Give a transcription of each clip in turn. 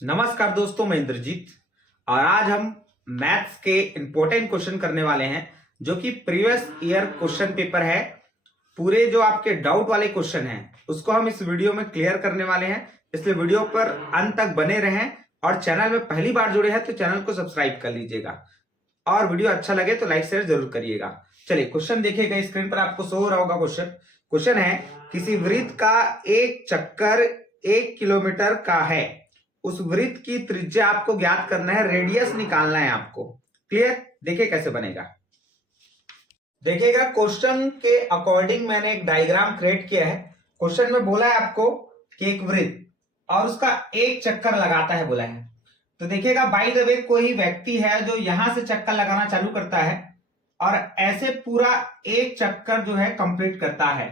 नमस्कार दोस्तों, मैं इंद्रजीत और आज हम मैथ्स के इंपॉर्टेंट क्वेश्चन करने वाले हैं जो कि प्रीवियस ईयर क्वेश्चन पेपर है। पूरे जो आपके डाउट वाले क्वेश्चन हैं उसको हम इस वीडियो में क्लियर करने वाले हैं, इसलिए वीडियो पर अंत तक बने रहें और चैनल में पहली बार जुड़े हैं तो चैनल को सब्सक्राइब कर लीजिएगा और वीडियो अच्छा लगे तो लाइक शेयर जरूर करिएगा। चलिए क्वेश्चन देखिएगा, स्क्रीन पर आपको शो हो रहा होगा। क्वेश्चन है, किसी वृत्त का एक चक्कर 1 किलोमीटर का है, उस वृत्त की त्रिज्या आपको ज्ञात करना है, रेडियस निकालना है आपको। क्लियर? देखिए कैसे बनेगा। देखिएगा क्वेश्चन के अकॉर्डिंग मैंने एक डायग्राम क्रिएट किया है। क्वेश्चन में बोला है आपको कि एक वृत्त और उसका एक चक्कर लगाता है बोला है। तो देखिएगा बाय द वे कोई व्यक्ति है जो यहां से चक्कर लगाना चालू करता है और ऐसे पूरा एक चक्कर जो है कंप्लीट करता है।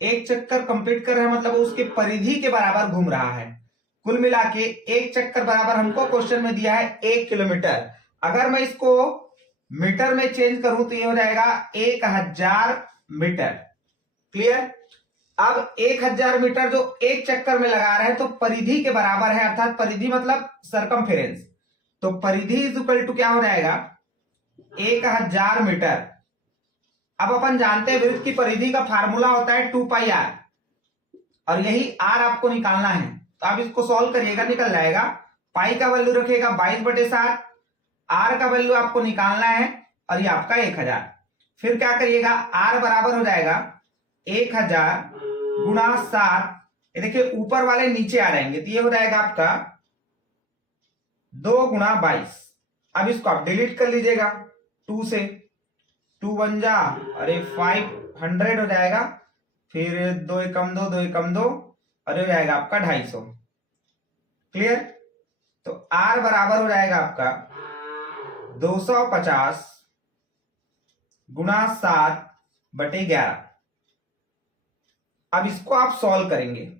एक चक्कर कंप्लीट कर रहा है मतलब उसके परिधि के बराबर घूम रहा है। कुल मिला के एक चक्कर बराबर हमको क्वेश्चन में दिया है 1 किलोमीटर। अगर मैं इसको मीटर में चेंज करूं तो ये हो जाएगा 1000 मीटर। क्लियर? अब 1000 मीटर जो एक चक्कर में लगा रहे हैं तो परिधि के बराबर है, अर्थात परिधि मतलब सरकमफेरेंस। तो परिधि इज इक्वल टू क्या हो जाएगा 1000 मीटर। अब अपन जानते हैं वृत्त की परिधि का फार्मूला होता है 2πr और यही r आपको निकालना है। तो आप इसको सॉल्व करिएगा, निकल जाएगा। पाई का वैल्यू रखिएगा 22/7, आर का वैल्यू आपको निकालना है और ये आपका 1000। फिर क्या करिएगा, आर बराबर हो जाएगा 1000 गुणा 7। ये देखिए ऊपर वाले नीचे आ जाएंगे तो ये हो जाएगा आपका 2 गुणा 22। अब इसको आप डिलीट कर लीजिएगा 2 से, 2 1 जा, अरे 500 हो जाएगा। फिर 2 एकम 2, 2 एकम 2 और हो जाएगा आपका 250। क्लियर? तो R बराबर हो जाएगा आपका 250 गुणा 7/11। अब इसको आप सॉल्व करेंगे।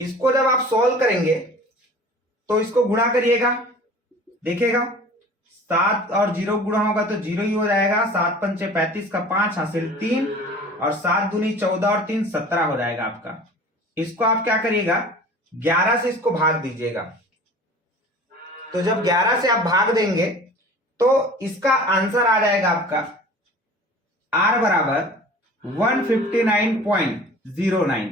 इसको जब आप सॉल्व करेंगे तो इसको गुणा करिएगा, देखिएगा 7 और 0 गुणा होगा तो 0 ही हो जाएगा। 7 पंचे 35 का 5 हासिल 3 और 7 दूनी 14 और 3 17 हो जाएगा आपका। इसको आप क्या करिएगा 11 से इसको भाग दीजिएगा। तो जब 11 से आप भाग देंगे तो इसका आंसर आ जाएगा आपका R बराबर 159.09।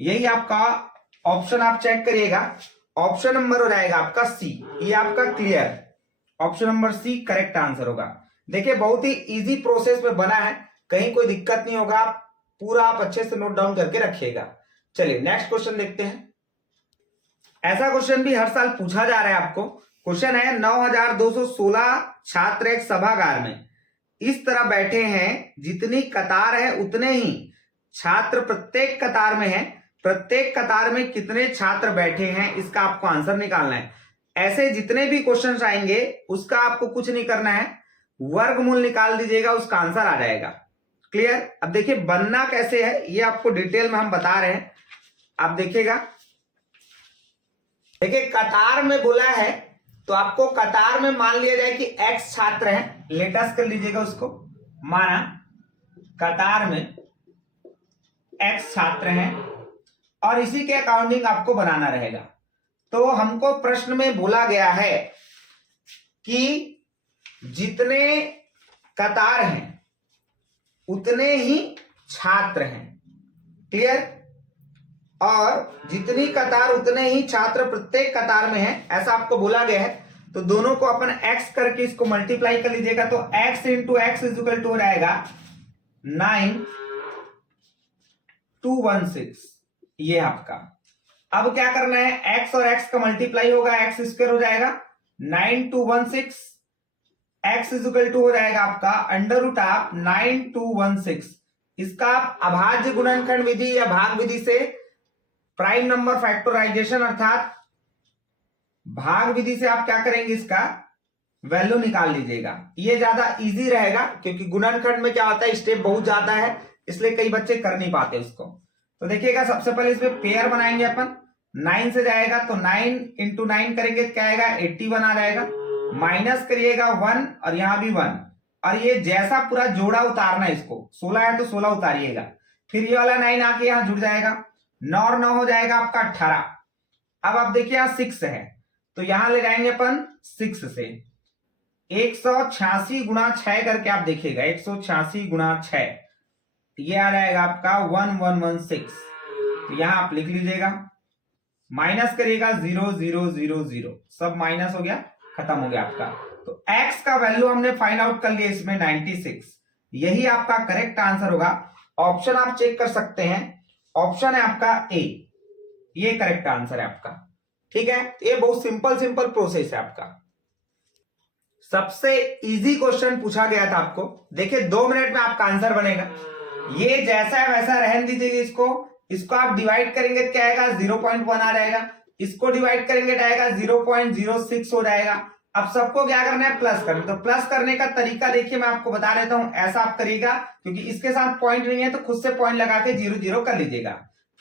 यही आपका ऑप्शन आप चेक करिएगा। ऑप्शन नंबर हो जाएगा आपका सी। ये आपका clear, option number C correct answer होगा। देखिए बहुत ही इजी प्रोसेस में बना है, कहीं कोई दिक्कत नहीं होगा। पूरा आप अच्छे से नोट डाउन करके रखिएगा। चलिए नेक्स्ट क्वेश्चन देखते हैं। ऐसा क्वेश्चन भी हर साल पूछा जा रहा है आपको। क्वेश्चन है 9216 छात्र एक सभागार में इस तरह बैठे हैं, जितनी कतार है उतने ही छात्र प्रत्येक कतार में है। प्रत्येक कतार में कितने छात्र बैठे हैं, इसका आपको आंसर निकालना है। ऐसे जितने भी क्वेश्चंस आएंगे उसका आपको कुछ नहीं करना है, वर्गमूल निकाल दीजिएगा, उसका आंसर आ जाएगा। क्लियर? अब देखिए बनना कैसे है ये आपको डिटेल में हम बता रहे हैं। आप देखिएगा, देखिए कतार में बोला है तो आपको कतार में मान लिया जाए कि x छात्र हैं। लेटस कर लीजिएगा उसको, माना कतार में x छात्र हैं और इसी के अकॉर्डिंग आपको बनाना रहेगा। तो हमको प्रश्न में बोला गया है कि जितने कतार हैं उतने ही छात्र हैं। क्लियर? और जितनी कतार उतने ही छात्र प्रत्येक कतार में है, ऐसा आपको बोला गया है। तो दोनों को अपन x करके इसको मल्टीप्लाई कर लीजिएगा तो x into x is equal to हो जाएगा 9216। ये आपका अब क्या करना है, x और x का मल्टीप्लाई होगा, x स्क्वायर हो जाएगा 9216। x इज इक्वल टू हो जाएगा आपका अंडर रूट ऑफ 9216। इसका आप अभाज्य गुणनखंड विधि या भाग विधि से प्राइम नंबर फैक्टराइजेशन अर्थात भाग विधि से आप क्या करेंगे, इसका वैल्यू निकाल लीजिएगा। ये ज्यादा इजी रहेगा क्योंकि गुणनखंड में क्या होता है स्टेप बहुत ज्यादा है, इसलिए कई बच्चे कर नहीं पाते उसको। तो देखिएगा सबसे पहले इसमें पेयर बनाएंगे अपन। 9 से जाएगा तो 9 इंटू 9 करेंगे तो क्या आएगा 81 आ जाएगा। माइनस करिएगा 1 और यहां भी 1 और ये जैसा पूरा जोड़ा उतारना है, इसको 16 है तो 16 उतारिएगा। फिर ये वाला 9 आके यहां जुड़ जाएगा, 9 और 9 हो जाएगा आपका 18। अब आप देखिए यहां 6 है तो यहां ले जाएंगे अपन 6 से। 186 गुणा 6 करके आप देखिएगा, 186 गुणा 6 ये आ जाएगा आपका 1116। तो यहां आप लिख लीजिएगा, माइनस करिएगा 0 0 0 0, सब माइनस हो गया, खत्म हो गया आपका। तो x का वैल्यू हमने फाइंड आउट कर लिया इसमें 96, यही आपका करेक्ट आंसर होगा। ऑप्शन आप चेक कर सकते हैं, ऑप्शन है आपका ए, ये करेक्ट आंसर है आपका। ठीक है, ये बहुत सिंपल प्रोसेस है आपका। सबसे इजी क्वेश्चन पूछा गया था आपको, देखिए 2 मिनट में आपका आंसर बनेगा। ये जैसा है वैसा रहने दीजिए, इसको आप डिवाइड करेंगे तो क्या आएगा 0.1 आ जाएगा, इसको डिवाइड करेंगे तो आएगा 0.06 हो जाएगा। अब सबको क्या करना है, प्लस करना। तो प्लस करने का तरीका देखिए मैं आपको बता देता हूं, ऐसा आप करिएगा, क्योंकि इसके साथ पॉइंट नहीं है तो खुद से पॉइंट लगा के 0 0 कर लीजिएगा।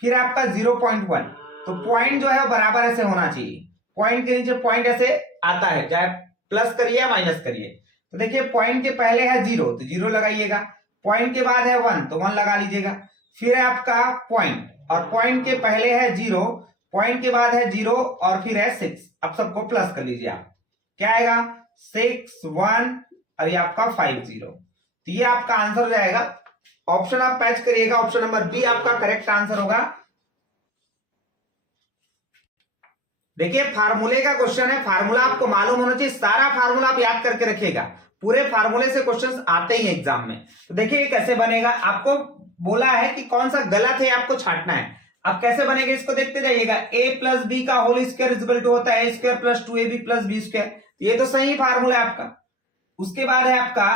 फिर आपका 0.1, तो पॉइंट जो है वो बराबर ऐसे होना चाहिए, पॉइंट के नीचे पॉइंट ऐसे आता है, चाहे प्लस करिए या माइनस करिए। तो देखिए पॉइंट के पहले है 0 तो 0 लगाइएगा, पॉइंट के बाद है 1 तो 1 लगा लीजिएगा, फिर है आपका पॉइंट, और पॉइंट के पहले है 0, पॉइंट के बाद है 0 और फिर है 6। अब सबको प्लस कर लीजिए आप, क्या आएगा 6 1 और ये आपका 5 0। तो ये आपका आंसर हो जाएगा। ऑप्शन आप मैच करिएगा, ऑप्शन नंबर बी आपका करेक्ट आंसर होगा। देखिए फार्मूले का क्वेश्चन है, फार्मूला आपको मालूम होना चाहिए, सारा फार्मूला आप याद करके रखिएगा, पूरे फार्मूले से क्वेश्चंस आते ही एग्जाम में। तो देखिए ये कैसे बनेगा, आपको बोला है कि कौन सा गलत है आपको छांटना है। अब कैसे बनेगा इसको देखते जाइएगा, a प्लस बी का होल स्क्वायर इक्वल टू होता है a square plus 2ab plus b square, ये तो सही फार्मूला है आपका। उसके बाद है आपका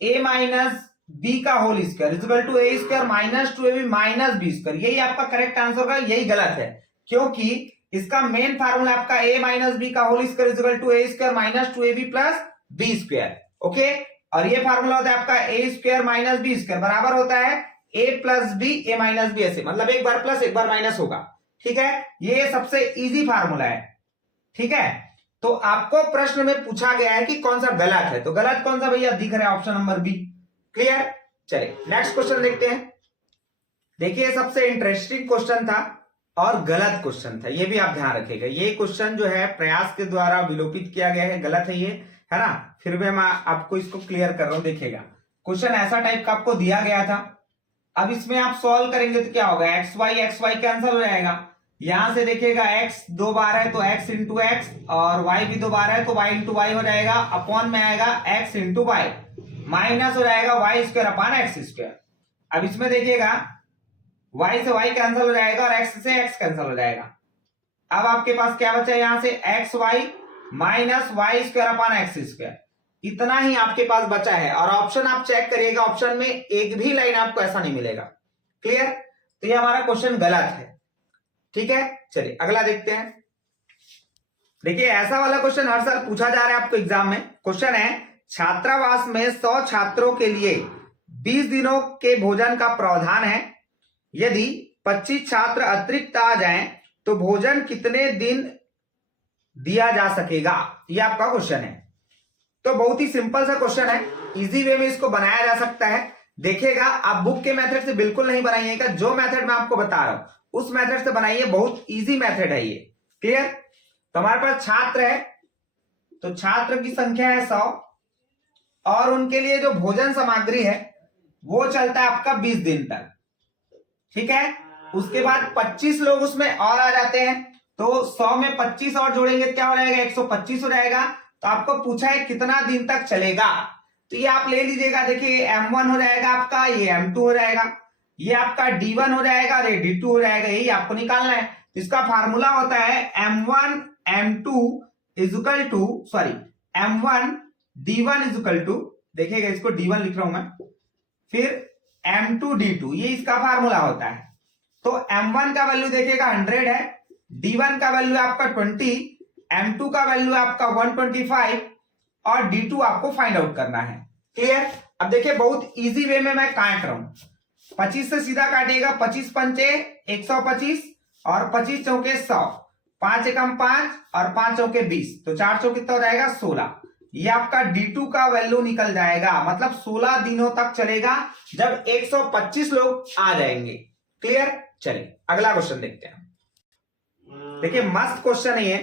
a माइनस बी का whole square equal to a square minus 2ab minus b square, यही आपका करेक्ट आंसर होगा, यही गलत है, क्योंकि इसका मेन फार्मूला आपका a माइनस बी का whole square equal to a square minus 2ab plus b square. Okay, और ये फार्मूला होता है आपका a square minus b square बराबर होता है a plus b a minus b, ऐसे मतलब एक बार प्लस एक बार माइनस होगा। ठीक है, ये सबसे इजी फार्मूला है। ठीक है, तो आपको प्रश्न में पूछा गया है कि कौन सा गलत है, तो गलत कौन सा भैया दिख रहा है, ऑप्शन नंबर बी। क्लियर, चलिए नेक्स्ट क्वेश्चन देखते हैं। देखिए सबसे इंटरेस्टिंग क्वेश्चन था और गलत क्वेश्चन था, ये भी आप ध्यान रखिएगा। ये क्वेश्चन जो है प्रयास के द्वारा विलोपित किया गया है, गलत है ये, है ना। फिर भी मैं आपको इसको क्लियर कर रहा हूं। देखिएगा क्वेश्चन ऐसा टाइप का आपको दिया गया था, अब इसमें आप सॉल्व करेंगे तो क्या होगा, एक्स वाई कैंसिल हो जाएगा। यहां से देखिएगा x 2 बार है तो x इंटू एक्स, और y भी 2 बार है तो y इंटू वाई हो जाएगा, अपॉन में आएगा x इंटू वाई, माइनस हो जाएगा y square upon x square. अब इसमें देखिएगा y से y कैंसिल हो जाएगा और x से x कैंसिल हो जाएगा। अब आपके पास क्या बचा है, यहां से x y minus y square upon x square, इतना ही आपके पास बचा है। और ऑप्शन आप चेक करिएगा, ऑप्शन में एक भी लाइन आपको ऐसा नहीं मिलेगा। क्लियर, तो ये हमारा क्वेश्चन गलत है। ठीक है, चलिए अगला देखते हैं। देखिए ऐसा वाला क्वेश्चन हर साल पूछा जा रहा है आपको एग्जाम में। क्वेश्चन है, छात्रावास में 100 छात्रों के लिए 20 दिनों के भोजन का प्रावधान है, यदि 25 छात्र अतिरिक्त आ जाएं तो भोजन कितने दिन दिया जा सकेगा, यह आपका क्वेश्चन है। तो बहुत ही सिंपल सा क्वेश्चन है, इजी वे में इसको बनाया जा सकता है। देखिएगा आप बुक के मेथड से बिल्कुल नहीं बनाइएगा, जो मेथड मैं आपको बता रहा हूं उस मेथड से बनाइए, बहुत इजी मेथड है ये। क्लियर, तो हमारे पास छात्र है, तो छात्र की संख्या है 100 और उनके लिए जो भोजन सामग्री है वो चलता है आपका 20 दिन तक। ठीक है, उसके बाद 25 लोग उसमें और आ जाते हैं, तो 100 में 25 और जोड़ेंगे क्या हो जाएगा, 125 हो जाएगा। तो आपको पूछा है कितना दिन तक चलेगा, तो ये आप ले लीजिएगा। देखिए M1 हो जाएगा आपका, ये M2 हो जाएगा, ये आपका D1 हो जाएगा और ये D2 हो जाएगा, यही आपको निकालना है। इसका फार्मूला होता है M1 M2 equal to M1 D1 equal to, देखिएगा इसको D1 लिख रहा हूं मैं, फिर M2 D2, ये इसका फार्मूला होता है। तो M1 का वैल्यू देखिएगा 100 है, D1 का वैल्यू आपका 20, M2 का वैल्यू आपका 125 और D2 आपको फाइंड आउट करना है। क्लियर, अब देखिए बहुत इजी वे में मैं काट रहा हूं, 25 से सीधा काटिएगा, 25 पंचे 125 और 25 चौके 100, 5 एकम 5 और 5 चौके 20, तो 4 चौके कितना हो जाएगा 16। ये आपका D2 का वैल्यू निकल जाएगा, मतलब 16 दिनों तक चलेगा जब 125 लोग आ जाएंगे। क्लियर, चलिए अगला क्वेश्चन देखते हैं। देखिए मस्त क्वेश्चन है ये,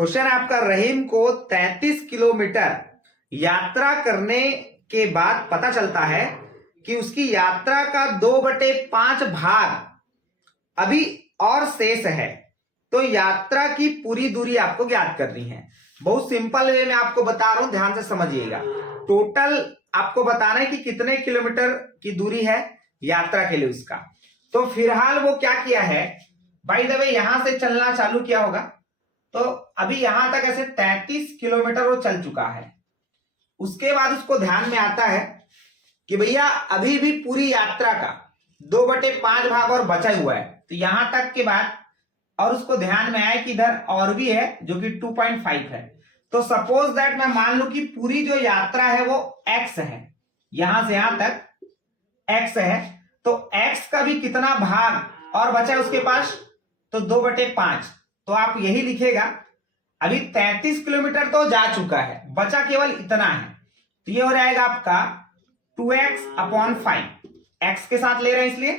क्वेश्चन है आपका, रहीम को 33 किलोमीटर यात्रा करने के बाद पता चलता है कि उसकी यात्रा का 2/5 भाग अभी और शेष है, तो यात्रा की पूरी दूरी आपको ज्ञात करनी है। बहुत सिंपल वे में आपको बता रहा हूं, ध्यान से समझिएगा। टोटल आपको बताना है कि कितने किलोमीटर की दूरी है यात्रा के लिए उसका। तो फिलहाल वो क्या किया है, बाय द वे यहां से चलना चालू किया होगा, तो अभी यहां तक ऐसे 33 किलोमीटर वो चल चुका है। उसके बाद उसको ध्यान में आता है कि भैया अभी भी पूरी यात्रा का 2/5 भाग और बचा हुआ है, तो यहां तक के बाद और उसको ध्यान में आया कि इधर और भी है जो कि 2.5 है। तो सपोज दैट मैं मान लू कि पूरी जो यात्रा है वो x है, यहां से यहां तक x है, तो x का भी कितना भाग और बचा है उसके पास, तो 2/5। तो आप यही लिखेगा, अभी 33 किलोमीटर तो जा चुका है, बचा केवल इतना है, तो ये हो जाएगा आपका 2x/5। x के साथ ले रहे हैं इसलिए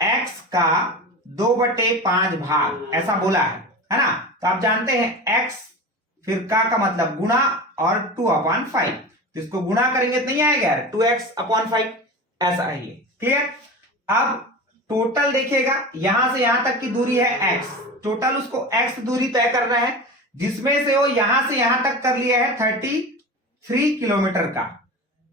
x का 2/5 भाग ऐसा बोला है ना। तो आप जानते हैं x फिर का मतलब गुणा और 2/5, तो इसको गुणा करेंगे तो नहीं आएगा यार, 2x/5 ऐसा है ये। क्लियर। अब टोटल देखिएगा, यहां से यहां तक की दूरी है x, टोटल उसको x दूरी तय करना है, जिसमें से वो यहां से यहां तक कर लिया है 33 किलोमीटर का,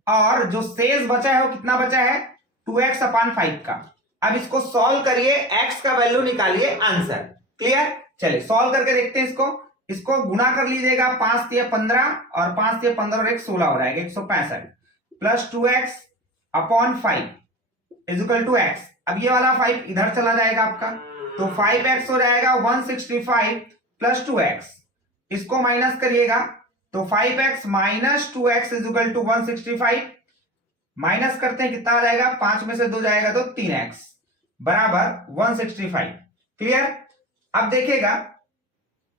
और जो शेष बचा है वो कितना बचा है, 2x/5 का। अब इसको सॉल्व करिए, x का वैल्यू निकालिए, आंसर। क्लियर। चलिए सॉल्व करके देखते हैं इसको गुणा कर लीजिएगा, 5 × 15 और 5 × 15 और 1 16 हो रहा है, 165 plus 2x/5 equal to x। अब ये वाला 5 इधर चला जाएगा आपका, तो 5x हो जाएगा 165 प्लस 2x। इसको माइनस करिएगा, तो 5x minus 2x equal to 165। Minus करते हैं कितना आ जाएगा, 5 में से 2 जाएगा तो 3x बराबर 165। क्लियर। अब देखिएगा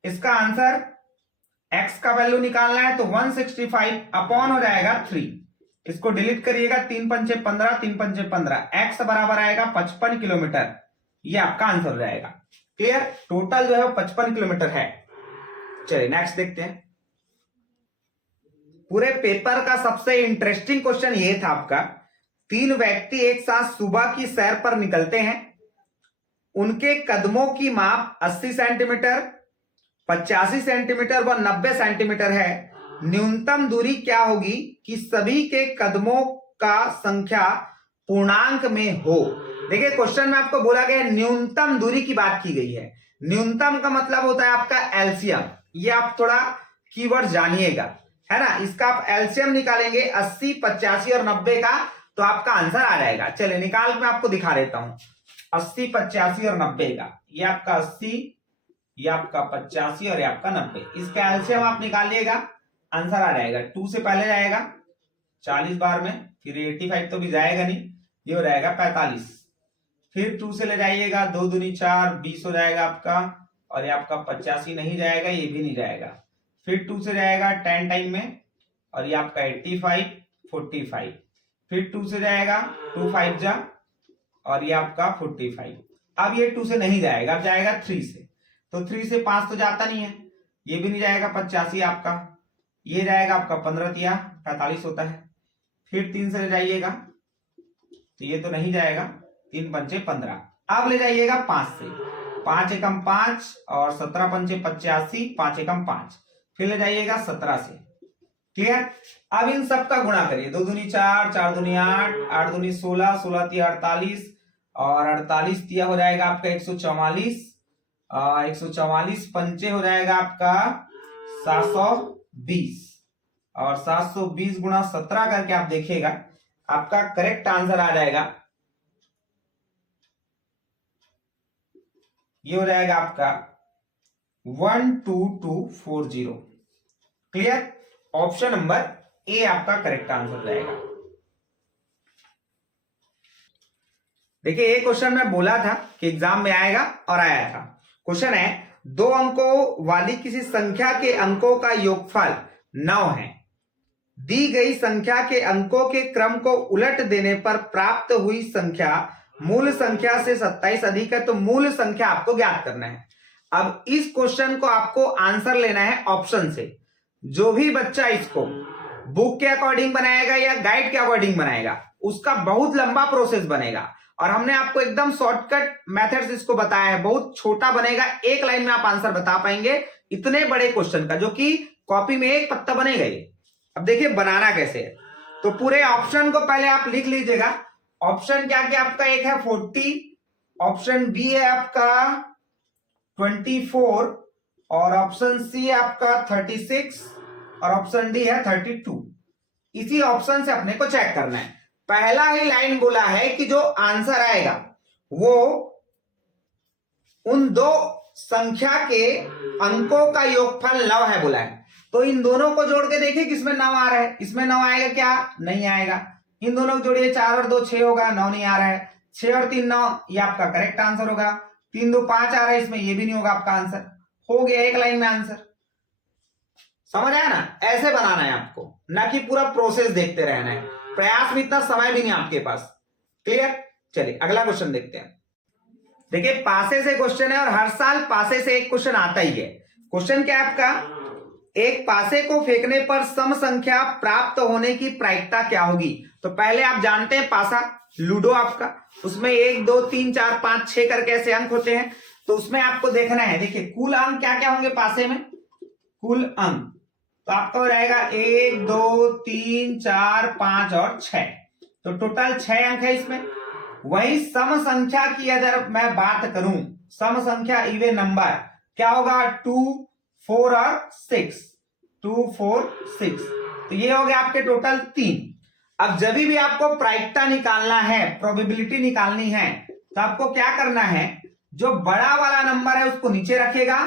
इसका आंसर, x का वैल्यू निकालना है, तो 165 अपॉन हो जाएगा 3। इसको डिलीट करिएगा, 3 पंचे 15, 3 पंचे 15, x बराबर आएगा 55 किलोमीटर। ये आपका आंसर हो जाएगा। क्लियर। टोटल जो है वो 55 किलोमीटर है। चलिए नेक्स्ट देखते हैं। पूरे पेपर का सबसे इंटरेस्टिंग क्वेश्चन ये था आपका, 3 व्यक्ति एक साथ सुबह की सैर पर निकलते हैं, उनके कदमों की माप 80 सेंटीमीटर, 85 सेंटीमीटर व 90 सेंटीमीटर है। न्यूनतम दूरी क्या होगी कि सभी के कदमों का संख्या पूर्णांक में हो। देखिए क्वेश्चन में आपको बोला गया न्यूनतम दूरी की बात की गई है। न्यूनतम का मतलब होता है आपका एलसीएम, ये आप थोड़ा कीवर्ड जानिएगा, है ना। इसका आप एलसीएम निकालेंगे 80, 85 और 90 का, तो आपका आंसर आ जाएगा। चलिए निकाल के मैं आपको दिखा देता हूं, 80, 85 और 90 का। ये आपका 80, ये आपका 85 और ये आपका 90। इसका एलसीएम आप निकालिएगा, आंसर आ जाएगा। 2 से पहले जाएगा 40 बार में, फिर 85 तो भी जाएगा नहीं, ये हो जाएगा 45। फिर 2 से ले जाइएगा, 2 दूनी 4, 20 हो जाएगा आपका, और ये आपका 85 नहीं जाएगा, ये भी नहीं जाएगा। फिर 2 से जाएगा 10 टाइम में, और ये आपका 85, 45। फिर 2 से जाएगा 2 5 जा, और ये आपका 45। अब ये 2 से नहीं जाएगा, अब जाएगा 3 से, तो 3 से 5 तो जाता नहीं है, ये भी नहीं जाएगा 85 आपका, ये जाएगा आपका 15 तिया 45 होता है। फिर 3 से ले जाइएगा, तो ये तो नहीं जाएगा, 3 पंचे 15। अब ले जाइएगा 5 से, 5 एकम 5 और 17 पंचे 85, 5 एकम 5। फिर ले जाइएगा 17 से। क्लियर। अब इन सब का गुणा करिए, 2 दूनी 4, 4 दूनी 8, 8 दूनी 16, 16 तिया 48 और 48 तिया हो जाएगा आपका 144, 144 पंचे हो जाएगा आपका 720, और 720 गुणा 17 करके आप देखिएगा, आपका करेक्ट आंसर आ जाएगा, ये हो जाएगा आपका 12240। क्लियर। ऑप्शन नंबर ए आपका करेक्ट आंसर हो जाएगा। देखिए ये क्वेश्चन मैं बोला था कि एग्जाम में आएगा और आया था। क्वेश्चन है, 2 अंकों वाली किसी संख्या के अंकों का योगफल 9 है। दी गई संख्या के अंकों के क्रम को उलट देने पर प्राप्त हुई संख्या मूल संख्या से 27 अधिक है, तो मूल संख्या आपको ज्ञात करना है। अब इस क्वेश्चन को आपको आंसर लेना है ऑप्शन से। जो भी बच्चा इसको बुक के अकॉर्डिंग बनाएगा या गाइड के अकॉर्डिंग बनाएगा, उसका बहुत लंबा प्रोसेस बनेगा। और हमने आपको एकदम शॉर्टकट मेथड्स इसको बताया है, बहुत छोटा बनेगा, एक लाइन में आप आंसर बता पाएंगे इतने बड़े क्वेश्चन का, जो कि कॉपी में एक पत्ता बनेगा ये। अब देखिए बनाना कैसे है। तो पूरे ऑप्शन को पहले आप लिख लीजिएगा। ऑप्शन क्या क्या आपका, एक है 40, ऑप्शन बी है आपका 24, और ऑप्शन सी है आपका 36, और ऑप्शन डी है 32। इसी ऑप्शन से अपने को चेक करना है। पहला ही लाइन बोला है कि जो आंसर आएगा वो उन दो संख्या के अंकों का योगफल 9 है बोला है। तो इन दोनों को जोड़ के देखिए किसमें 9 आ रहा है। इसमें 9 आएगा क्या? नहीं आएगा। इन दोनों को जोड़िए, 4 और 2 6 होगा, 9 नहीं आ रहा है। 6 और 3 9, ये आपका करेक्ट आंसर होगा। 3 2 5 आ रहा है, इसमें ये भी नहीं होगा आपका आंसर। हो गया एक लाइन में आंसर। समझ आया ना? ऐसे बनाना है आपको, ना कि पूरा प्रोसेस देखते रहना है। प्रयास में इतना समय भी नहीं आपके पास। क्लियर? चलिए अगला क्वेश्चन देखते हैं। देखिए पासे से क्वेश्चन है और हर साल पासे से एक क्वेश्चन आता ही है। क्वेश्चन क्या है आपका? एक पासे को फेंकने पर सम संख्या प्राप्त होने की प्रायिकता क्या होगी? तो पहले आप जानते हैं पासा लूडो आपका, उसमें 1 2 3 4 5 6 करके ऐसे अंक होते हैं। तो उसमें आपको देखना है, देखिए कुल अंक क्या क्या होंगे पासे में, कुल अंक। तो आपका हो जाएगा 1 2 3 4 5 और 6, तो टोटल 6 अंक है इसमें। वही सम संख्या की अगर मैं बात करूं, सम संख्या इवन नंबर क्या होगा? 2 4 और 6, 2 4 6, तो ये हो गया आपके टोटल 3। अब जब भी आपको प्रायिकता निकालना है, प्रोबेबिलिटी निकालनी है, तो आपको क्या करना है, जो बड़ा वाला नंबर है उसको नीचे रखेगा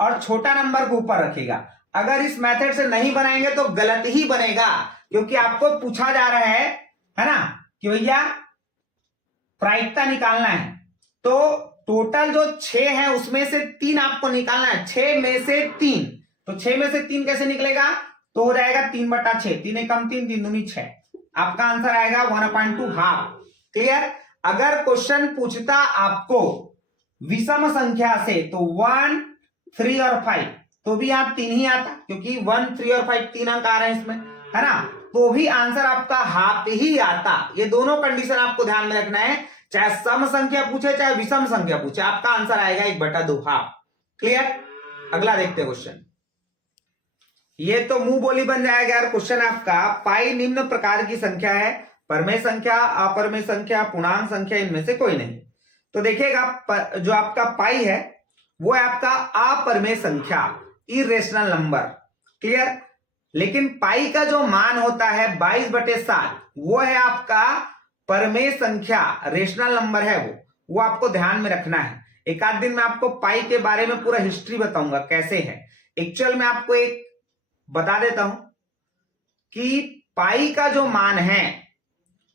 और छोटा नंबर को ऊपर रखेगा। अगर इस मेथड से नहीं बनाएंगे तो गलत ही बनेगा, क्योंकि आपको पूछा जा रहा है ना, कि भैया प्रायिकता निकालना है। तो टोटल जो 6 है उसमें से 3 आपको निकालना है, 6 में से 3। तो 6 में से 3 कैसे निकलेगा? तो हो जाएगा 3/6, 3 एकम 3, 3 दूनी 6। आपका आंसर आएगा 1/2 हाफ। क्लियर? अगर क्वेश्चन पूछता आपको विषम संख्या से, तो 1 3 और 5, तो भी आप 3 ही आता, क्योंकि 1 3 और 5 3 अंक आ रहे हैं इसमें, है ना, तो भी आंसर आपका हाफ ही आता। ये दोनों कंडीशन आपको ध्यान में रखना है, चाहे सम संख्या पूछे चाहे विषम संख्या पूछे, आपका आंसर आएगा 1/2 हाफ। क्लियर? अगला देखते हैं क्वेश्चन। ये तो मुंह बोली बन जाएगा यार क्वेश्चन आपका। पाई निम्न प्रकार की संख्या है, परमेय संख्या, अपरमेय संख्या, पूर्णांक संख्या, इनमें से कोई नहीं। तो देखिएगा जो आपका पाई है वो है आपका अपरमेय संख्या, इरेशनल नंबर। क्लियर? लेकिन पाई का जो मान होता है 22/7, वो है आपका परमेय संख्या, रेशनल नंबर है वो आपको ध्यान में रखना है। एक आध दिन में आपको पाई के बारे में पूरा हिस्ट्री बताऊंगा कैसे है। एक्चुअल में आपको एक बता देता हूं कि पाई का जो मान है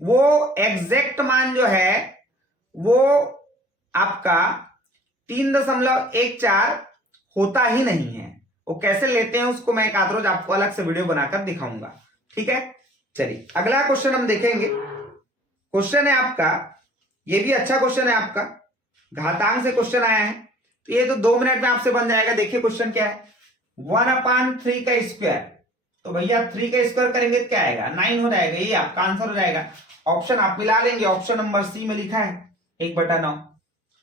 वो एग्जैक्ट मान जो है वो आपका 3.14 होता ही नहीं है। वो कैसे लेते हैं उसको मैं एक आध रोज आपको अलग से वीडियो बनाकर दिखाऊंगा। ठीक है? चलिए अगला क्वेश्चन हम देखेंगे। क्वेश्चन है आपका, ये भी अच्छा क्वेश्चन है आपका, घातांक से क्वेश्चन आया है, तो ये तो 2 मिनट में आपसे बन जाएगा। देखिए क्वेश्चन क्या है, 1/3 का स्क्वायर। तो भैया 3 का स्क्वायर करेंगे तो क्या आएगा? 9 हो जाएगा, ये आपका आंसर हो जाएगा। ऑप्शन आप मिला लेंगे, ऑप्शन नंबर सी में लिखा है 1/9।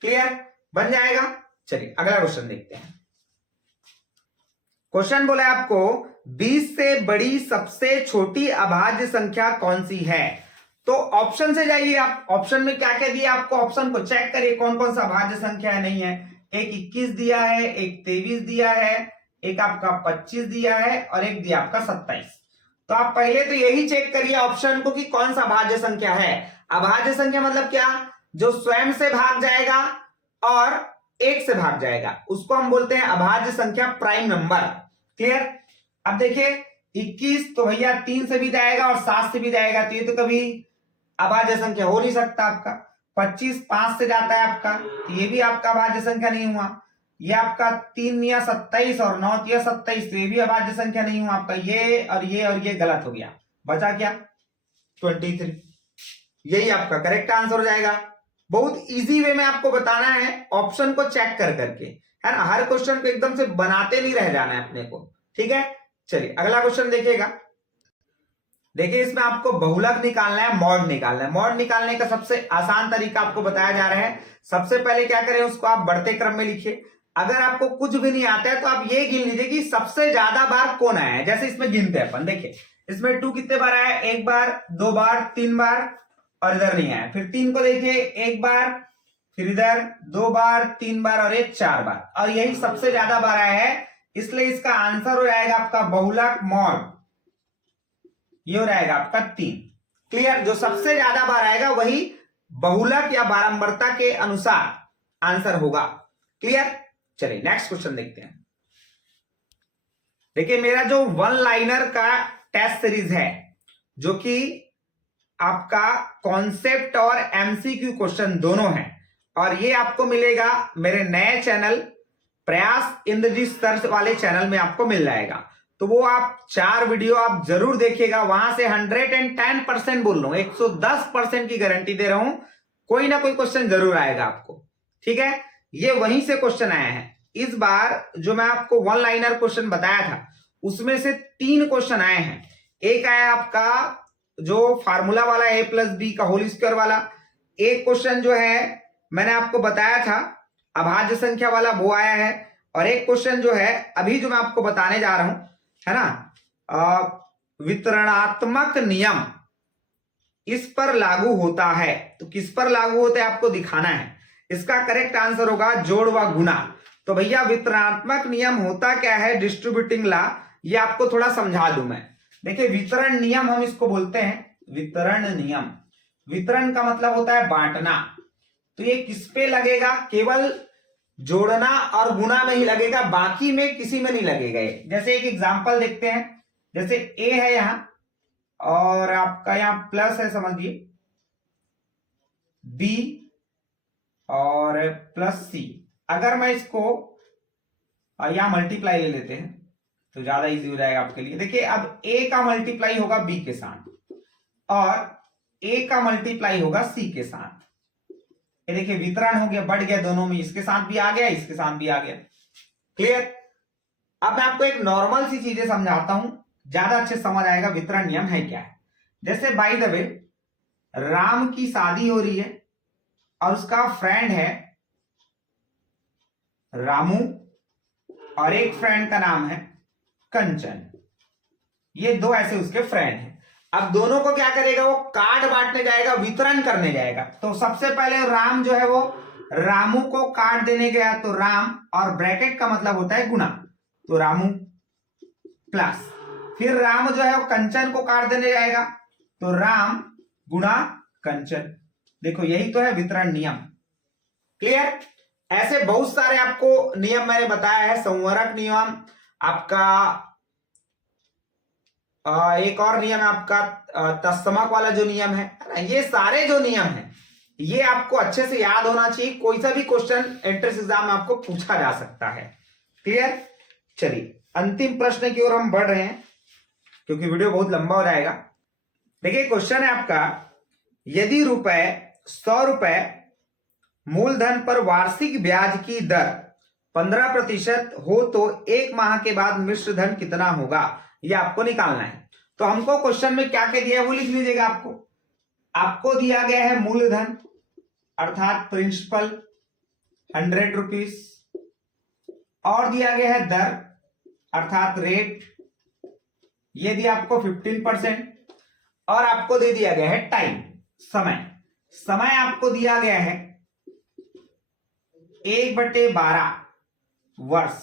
क्लियर? बन जाएगा। चलिए अगला क्वेश्चन देखते हैं। क्वेश्चन बोला है आपको 20 से बड़ी सबसे छोटी अभाज्य संख्या कौन सी है? तो ऑप्शन से जाइए आप, ऑप्शन में क्या क्या दिया आपको, ऑप्शन को चेक करिए कौन कौन सा अभाज्य संख्या है, नहीं है। एक 21 दिया है, एक 23 दिया है, एक आपका 25 दिया है, और एक दिया आपका 27। तो आप पहले तो यही चेक करिए ऑप्शन को कि कौन सा अभाज्य संख्या है। अभाज्य संख्या मतलब क्या? जो स्वयं से भाग जाएगा और 1 से भाग जाएगा, उसको हम बोलते हैं अभाज्य संख्या, प्राइम नंबर। क्लियर? अब देखिए 21 तो भैया 3 से भी जाएगा और 7 से भी जाएगा, तो ये तो कभी अभाज्य संख्या हो नहीं सकता आपका। 25 5 से जाता है आपका, तो ये भी आपका अभाज्य संख्या नहीं हुआ। ये आपका 3 या 27 और 9 या 27, तो ये भी अभाज्य संख्या नहीं हुआ आपका। ये और ये गलत हो गया, बचा क्या? 23। यही आपका करेक्ट आंसर हो जाएगा। बहुत इजी वे में आपको बताना है, ऑप्शन को चेक कर करके। है ना। हर क्वेश्चन को एकदम से बनाते नहीं रह जाना है अपने को, ठीक है। चलिए अगला क्वेश्चन देखिएगा। देखिए इसमें आपको बहुलक निकालना है, मॉड निकालना है। मॉड निकालने का सबसे आसान तरीका आपको बताया जा रहा है। सबसे पहले क्या करें, उसको आप बढ़ते क्रम में लिखिए। अगर आपको कुछ भी नहीं आता है तो आप ये गिन लीजिए कि सबसे ज्यादा बार कौन आया है। जैसे इसमें गिनते हैं अपन, देखिए इसमें 2 कितने बार आया, 1 बार, 2 बार, 3 बार, और इधर नहीं आया। फिर 3 को देखिए, 1 बार, फिर इधर 2 बार, 3 बार और एक 4 बार, और यही सबसे ज्यादा बार आया है। इसलिए इसका आंसर हो जाएगा आपका बहुलक मॉड, ये हो जाएगा आपका 3। क्लियर, जो सबसे ज्यादा बार आएगा वही बहुलक या बारंबारता के अनुसार आंसर होगा। क्लियर, चलिए नेक्स्ट क्वेश्चन देखते हैं। देखिए मेरा जो वन लाइनर का टेस्ट सीरीज है, जो कि आपका कॉन्सेप्ट और एमसीक्यू क्वेश्चन दोनों है, और ये आपको मिलेगा मेरे नए चैनल प्रयास इंद्रजीत सर्च वाले चैनल में आपको मिल जाएगा। तो वो आप 4 वीडियो आप जरूर देखिएगा। वहां से 110% बोल रहा हूं, 110% की गारंटी दे रहा हूं, कोई ना कोई क्वेश्चन जरूर आएगा आपको, ठीक है। ये वहीं से क्वेश्चन आया है। इस बार जो मैं आपको वन लाइनर क्वेश्चन बताया था उसमें से 3 क्वेश्चन आए हैं। एक आया आपका जो फार्मूला वाला a+b का होल स्क्वायर वाला, एक क्वेश्चन जो है मैंने आपको बताया था अभाज्य संख्या वाला, वो आया है, और एक क्वेश्चन जो है अभी जो मैं आपको बताने जा रहा हूं, है ना, वितरणात्मक नियम इस पर लागू होता है। तो किस पर लागू होता है आपको दिखाना है। इसका करेक्ट आंसर होगा जोड़ व गुना। तो भैया वितरणात्मक नियम होता क्या है, डिस्ट्रीब्यूटिंग लॉ, ये आपको थोड़ा समझा दूं मैं। देखिए वितरण नियम हम इसको बोलते हैं, वितरण नियम। वितरण का मतलब होता है बांटना। तो ये किस पे लगेगा, केवल जोड़ना और गुना में ही लगेगा, बाकी में किसी में नहीं लगेगा। जैसे एक एग्जांपल देखते हैं, जैसे ए है यहां और आपका यहां प्लस है समझिए, बी और प्लस सी। अगर मैं इसको यहां मल्टीप्लाई ले लेते हैं तो ज्यादा इजी हो जाएगा आपके लिए। देखिए अब ए का मल्टीप्लाई होगा बी के साथ और ए का मल्टीप्लाई होगा सी के साथ। ये देखिए वितरण हो गया, बढ़ गया दोनों में, इसके साथ भी आ गया, इसके साथ भी आ गया। क्लियर। अब मैं आपको एक नॉर्मल सी चीजें समझाता हूं, ज्यादा अच्छे समझ आएगा वितरण नियम है क्या है। जैसे बाय द वे राम की शादी हो रही है और उसका फ्रेंड है रामू और एक फ्रेंड का नाम है कंचन। ये 2 ऐसे उसके फ्रेंड हैं। अब दोनों को क्या करेगा, वो कार्ड बांटने जाएगा, वितरण करने जाएगा। तो सबसे पहले राम जो है वो रामू को कार्ड देने गया, तो राम और ब्रैकेट का मतलब होता है गुना, तो रामू प्लस, फिर राम जो है वो कंचन को कार्ड देने जाएगा, तो राम गुना कंचन। देखो यही तो है वितरण नियम। क्लियर। ऐसे बहुत सारे आपको नियम मैंने बताया है, संवरक नियम आपका, एक और नियम है आपका तत्समक वाला जो नियम है ना, ये सारे जो नियम है ये आपको अच्छे से याद होना चाहिए। कोई सा भी क्वेश्चन एंट्रेंस एग्जाम में आपको पूछा जा सकता है। क्लियर। चलिए अंतिम प्रश्न की ओर हम बढ़ रहे हैं क्योंकि वीडियो बहुत लंबा हो जाएगा। देखिए क्वेश्चन है आपका, यदि 100 रुपए मूलधन पर वार्षिक ब्याज की दर 15% हो तो 1 माह के बाद मिश्र धन कितना होगा, ये आपको निकालना है। तो हमको क्वेश्चन में क्या क्या दिया है वो लिख लीजिएगा। आपको दिया गया है मूलधन अर्थात प्रिंसिपल 100 रुपीज, और दिया गया है दर अर्थात रेट, ये दिया आपको 15%, और आपको दे दिया गया है टाइम, समय आपको दिया गया है 1/12 वर्ष।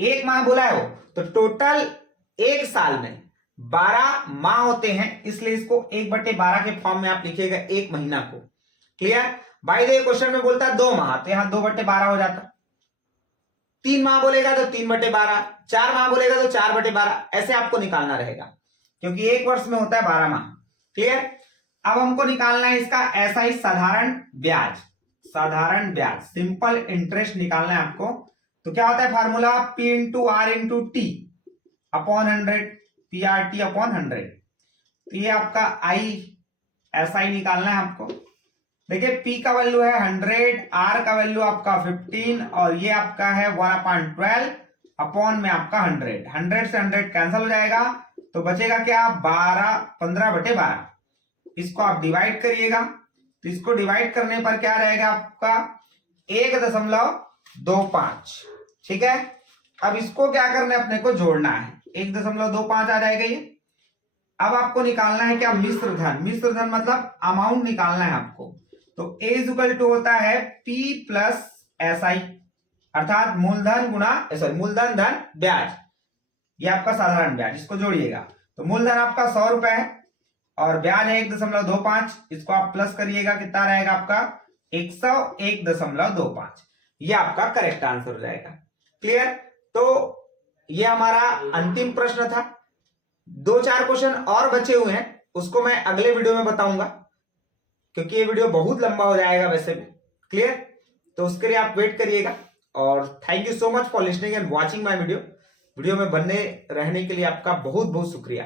1 माह बोला है वो, तो टोटल 1 साल में 12 माह होते हैं, इसलिए इसको 1/12 के फॉर्म में आप लिखिएगा 1 महीना को। Clear. By the way question में बोलता है 2 माह, तो यहां 2/12 हो जाता। 3 माह बोलेगा तो 3/12, 4 माह बोलेगा तो 4/12, ऐसे आपको निकालना रहेगा क्योंकि 1 वर्ष में होता है 12 माह। क्लियर। अब हमको निकालना है इसका ऐसा ही साधारण ब्याज, सिंपल इंटरेस्ट निकालना है आपको। तो क्या होता है formula, P into R into T upon 100, PRT upon 100। तो ये आपका I ऐसा ही निकालना है आपको। देखिए P का वैल्यू है 100, R का वैल्यू आपका 15 और ये आपका है 1/12 अपॉन में आपका 100। 100 से 100 कैंसिल हो जाएगा तो बचेगा क्या 15/12। इसको आप डिवाइड करिएगा तो इसको डिवाइड करने पर क्या रहेगा आपका 1.25। ठीक है, अब इसको क्या करना है, अपने को जोड़ना है। 1.25 आ जाएगा ये। अब आपको निकालना है क्या मिश्र धन। मिश्र धन मतलब अमाउंट निकालना है आपको। तो A इक्वल टू होता है P प्लस SI अर्थात मूलधन गुणा मूलधन धन ब्याज। ये आपका साधारण ब्याज, इसको जोड़िएगा तो मूलधन आपका 100 रुपए है और ब्याज है 1.25। इसको आप प्लस करिएगा, कितना रहेगा आपका 101.25। ये आपका करेक्ट आंसर हो जाएगा। क्लियर। तो ये हमारा अंतिम प्रश्न था। 2-4 क्वेश्चन और बचे हुए हैं, उसको मैं अगले वीडियो में बताऊंगा क्योंकि ये वीडियो बहुत लंबा हो जाएगा वैसे भी। क्लियर, तो उसके लिए आप वेट करिएगा। और thank you so much for listening and watching my video. Video में बने रहने के लिए आपका बहुत बहुत शुक्रिया।